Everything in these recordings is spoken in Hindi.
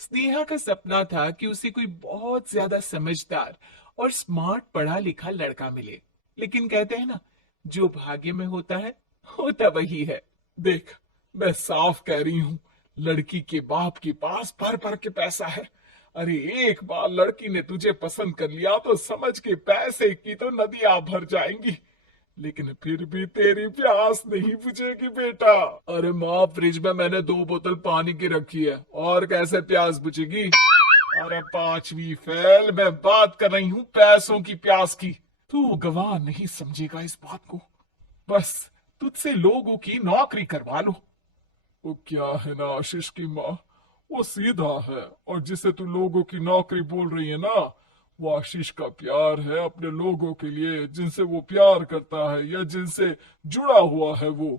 स्नेहा का सपना था कि उसे कोई बहुत ज्यादा समझदार और स्मार्ट पढ़ा लिखा लड़का मिले। लेकिन कहते हैं ना, जो भाग्य में होता है होता वही है। देख, मैं साफ कह रही हूँ, लड़की के बाप के पास भर भर के पैसा है। अरे एक बार लड़की ने तुझे पसंद कर लिया तो समझ के पैसे की तो नदियां भर जाएंगी, लेकिन फिर भी तेरी प्यास नहीं बुझेगी बेटा। अरे माँ, फ्रिज में मैंने 2 बोतल पानी की रखी है, और कैसे प्यास बुझेगी। अरे पांचवी फेल, मैं बात कर रही हूँ पैसों की प्यास की। तू गवाह नहीं समझेगा इस बात को। बस तुझसे लोगों की नौकरी करवा लो। वो क्या है ना आशीष की माँ, वो सीधा है, और जिसे तू लोगों की नौकरी बोल रही है ना, वो आशीष का प्यार है अपने लोगों के लिए, जिनसे वो प्यार करता है या जिनसे जुड़ा हुआ है वो।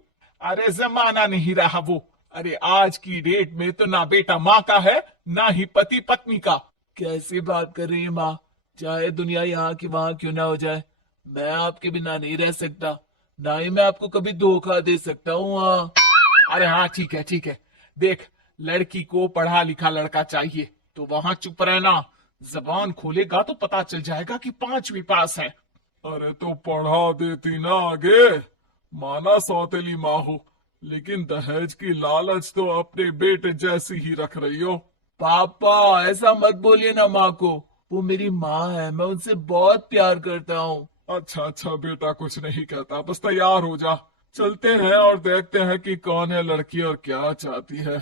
अरे जमाना नहीं रहा वो। अरे आज की डेट में तो ना बेटा माँ का है, ना ही पति पत्नी का। कैसी बात कर रही है माँ? चाहे दुनिया यहाँ की वहां क्यों ना हो जाए, मैं आपके बिना नहीं रह सकता। ना ही मैं आपको कभी धोखा दे सकता हूँ। अरे हाँ, ठीक है ठीक है। देख, लड़की को पढ़ा लिखा लड़का चाहिए, तो वहां चुप रहना। जबान खोलेगा तो पता चल जाएगा कि पांचवी पास है। अरे तो पढ़ा देती ना आगे। माना सौतेली माँ हो, लेकिन दहेज की लालच तो अपने बेटे जैसी ही रख रही हो। पापा, ऐसा मत बोलिए ना माँ को। वो मेरी माँ है, मैं उनसे बहुत प्यार करता हूँ। अच्छा अच्छा बेटा, कुछ नहीं कहता, बस तैयार हो जा। चलते हैं और देखते हैं कि कौन है लड़की और क्या चाहती है।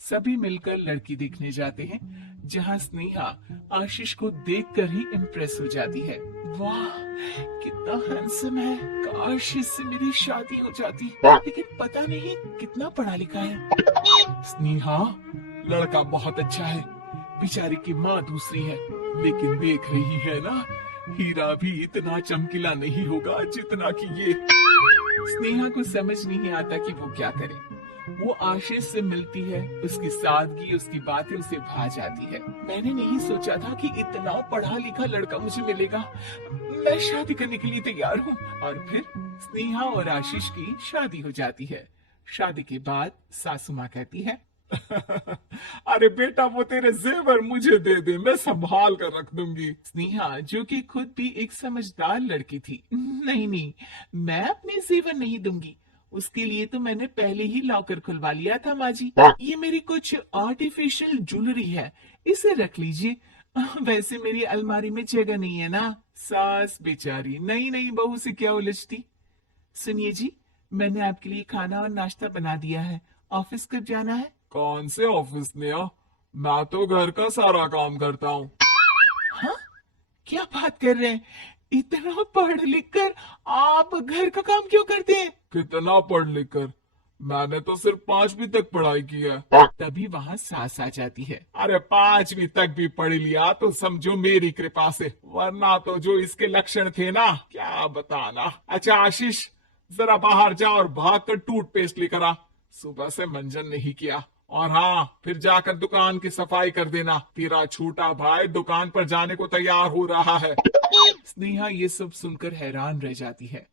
सभी मिलकर लड़की देखने जाते हैं, जहाँ स्नेहा आशीष को देखकर ही इम्प्रेस हो जाती है। वाह, कितना हैंडसम है। काश इससे मेरी शादी हो जाती, लेकिन पता नहीं कितना पढ़ा लिखा है। स्नेहा, लड़का बहुत अच्छा है, बेचारी की माँ दूसरी है, लेकिन देख रही है ना, हीरा भी इतना चमकीला नहीं होगा जितना कि ये। स्नेहा को समझ नहीं आता कि वो क्या करे। वो आशीष से मिलती है, उसकी सादगी, उसकी बातें उसे भा जाती है। मैंने नहीं सोचा था कि इतना पढ़ा लिखा लड़का मुझे मिलेगा। मैं शादी करने के लिए तैयार हूँ। और फिर स्नेहा और आशीष की शादी हो जाती है। शादी के बाद सासू माँ कहती है, अरे बेटा, वो तेरे जेवर मुझे दे दे, मैं संभाल कर रख दूंगी। स्नेहा, जो कि खुद भी एक समझदार लड़की थी, नहीं नहीं, मैं अपने जेवर नहीं दूंगी। उसके लिए तो मैंने पहले ही लॉकर खुलवा लिया था माँ जी। ये मेरी कुछ आर्टिफिशियल ज्वेलरी है, इसे रख लीजिए। वैसे मेरी अलमारी में जगह नहीं है ना। सास बेचारी नई नई बहू से क्या उलझती। सुनिए जी, मैंने आपके लिए खाना और नाश्ता बना दिया है। ऑफिस कब जाना है? कौन से ऑफिस ने? मैं तो घर का सारा काम करता हूँ। हाँ, क्या बात कर रहे हैं? इतना पढ़ लिख कर आप घर का काम क्यों करते हैं? कितना पढ़ लिख कर? मैंने तो सिर्फ 5वीं तक पढ़ाई की है। तभी वहाँ सास आ जाती है। अरे 5वीं तक भी पढ़ लिया तो समझो मेरी कृपा से, वरना तो जो इसके लक्षण थे ना, क्या बताना। अच्छा आशीष, जरा बाहर जा और भाग कर टूथपेस्ट लेकर आ। सुबह से मंजन नहीं किया। और हाँ, फिर जाकर दुकान की सफाई कर देना। तेरा छोटा भाई दुकान पर जाने को तैयार हो रहा है। स्नेहा ये सब सुनकर हैरान रह जाती है।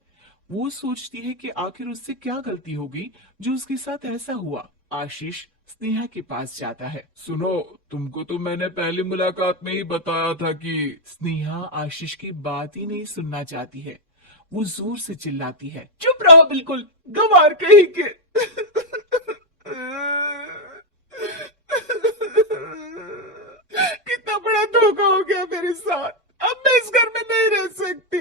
वो सोचती है कि आखिर उससे क्या गलती हो गई जो उसके साथ ऐसा हुआ। आशीष स्नेहा के पास जाता है। सुनो, तुमको तो मैंने पहली मुलाकात में ही बताया था कि। स्नेहा आशीष की बात ही नहीं सुनना चाहती है। वो जोर से चिल्लाती है, चुप रहो बिल्कुल, गंवार कहीं के। कितना बड़ा धोखा हो गया मेरे साथ। अब मैं इस घर में नहीं रह सकती।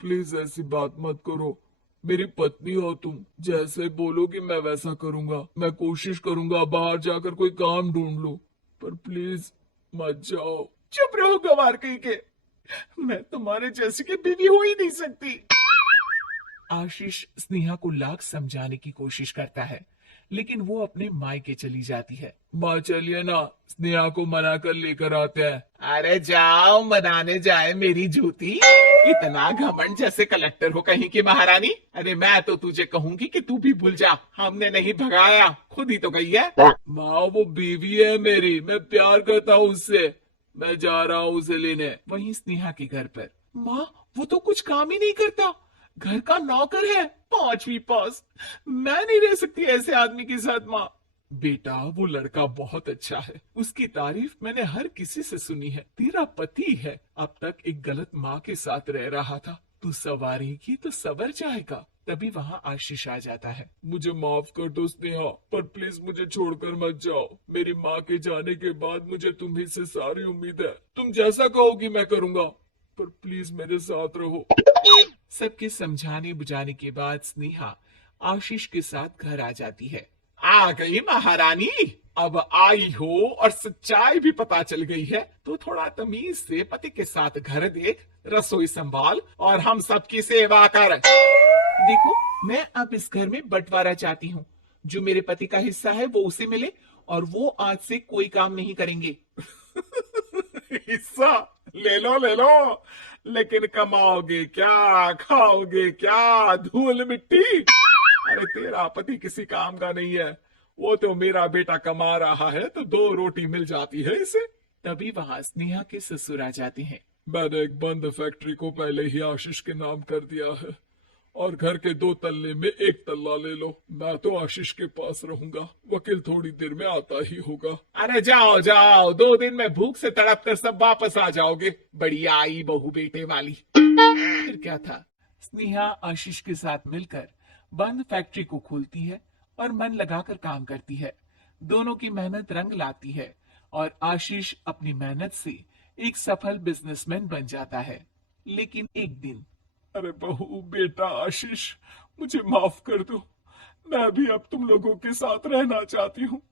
प्लीज ऐसी बात मत करो। मेरी पत्नी हो तुम, जैसे बोलोगी मैं वैसा करूंगा। मैं कोशिश करूंगा बाहर जाकर कोई काम ढूंढ लूं, पर प्लीज मत जाओ। चुप रहो गंवार कहीं के, मैं तुम्हारे जैसी की बीवी हो ही नहीं सकती। आशीष स्नेहा को लाख समझाने की कोशिश करता है, लेकिन वो अपने मायके चली जाती है। माँ चलिए ना, स्नेहा को मना कर लेकर आते हैं। अरे जाओ, मनाने जाए मेरी जूती। इतना घमंड, जैसे कलेक्टर हो कहीं की महारानी। अरे मैं तो तुझे कहूंगी कि तू भी भूल जा, हमने नहीं भगाया, खुद ही तो गई है। माँ, वो बीवी है मेरी, मैं प्यार करता हूँ उससे। मैं जा रहा हूँ उसे लेने। वहीं स्नेहा के घर पर, माँ वो तो कुछ काम ही नहीं करता, घर का नौकर है, 5वीं पास। मैं नहीं रह सकती ऐसे आदमी के साथ माँ। बेटा वो लड़का बहुत अच्छा है, उसकी तारीफ मैंने हर किसी से सुनी है। तेरा पति है, अब तक एक गलत माँ के साथ रह रहा था, तू सवारेगी तो सवर जाएगा। तभी वहाँ आशीष आ जाता है। मुझे माफ कर दो स्नेहा, पर प्लीज मुझे छोड़कर मत जाओ। मेरी माँ के जाने के बाद मुझे तुम्ही से सारी उम्मीद है। तुम जैसा कहोगी मैं करूँगा, पर प्लीज मेरे साथ रहो। सबके समझाने बुझाने के बाद स्नेहा आशीष के साथ घर आ जाती है। आ गई महारानी, अब आई हो और सच्चाई भी पता चल गई है, तो थोड़ा तमीज से पति के साथ घर देख, रसोई संभाल और हम सबकी सेवा कर। देखो, मैं अब इस घर में बंटवारा चाहती हूँ। जो मेरे पति का हिस्सा है वो उसे मिले, और वो आज से कोई काम नहीं करेंगे। हिस्सा ले लो ले लो, लेकिन कमाओगे क्या, खाओगे क्या, धूल मिट्टी। अरे तेरा पति किसी काम का नहीं है, वो तो मेरा बेटा कमा रहा है तो 2 रोटी मिल जाती है इसे। तभी वहां स्नेहा के ससुर आ जाते हैं। मैंने एक बंद फैक्ट्री को पहले ही आशीष के नाम कर दिया है, और घर के 2 तल्ले में 1 तल्ला ले लो। मैं तो आशीष के पास रहूंगा, वकील थोड़ी देर में आता ही होगा। अरे जाओ जाओ, 2 दिन में भूख से तड़प कर सब वापस आ जाओगे। बढ़िया आई बहू बेटे वाली। फिर क्या था, स्नेहा आशीष के साथ मिलकर बंद फैक्ट्री को खोलती है और मन लगाकर काम करती है। दोनों की मेहनत रंग लाती है और आशीष अपनी मेहनत से एक सफल बिजनेसमैन बन जाता है। लेकिन एक दिन, अरे बहू बेटा आशीष, मुझे माफ कर दो, मैं भी अब तुम लोगों के साथ रहना चाहती हूँ।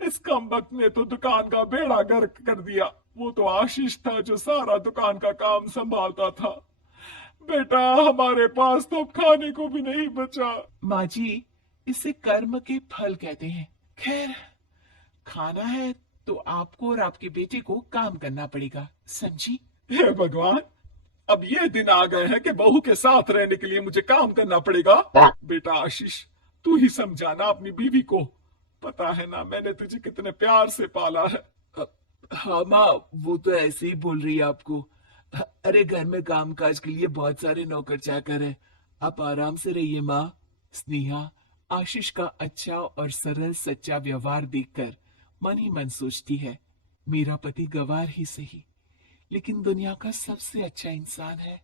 इस कमबख्त ने तो दुकान का बेड़ा गर्क कर दिया। वो तो आशीष था जो सारा दुकान का काम संभालता था। बेटा हमारे पास तो खाने को भी नहीं बचा। माँ जी, इसे कर्म के फल कहते हैं। खैर, खाना है तो आपको और आपके बेटे को काम करना पड़ेगा, समझी? हे भगवान, अब ये दिन आ गए हैं कि बहू के साथ रहने के लिए मुझे काम करना पड़ेगा। बेटा आशीष, तू ही समझाना अपनी बीवी को। पता है ना मैंने तुझे कितने प्यार से पाला है। हाँ माँ, वो तो ऐसे ही बोल रही है आपको। अरे घर में कामकाज के लिए बहुत सारे नौकर चाकर हैं, आप आराम से रहिए माँ। स्नेहा आशीष का अच्छा और सरल सच्चा व्यवहार देखकर मन ही मन सोचती है, मेरा पति गवार ही सही, लेकिन दुनिया का सबसे अच्छा इंसान है।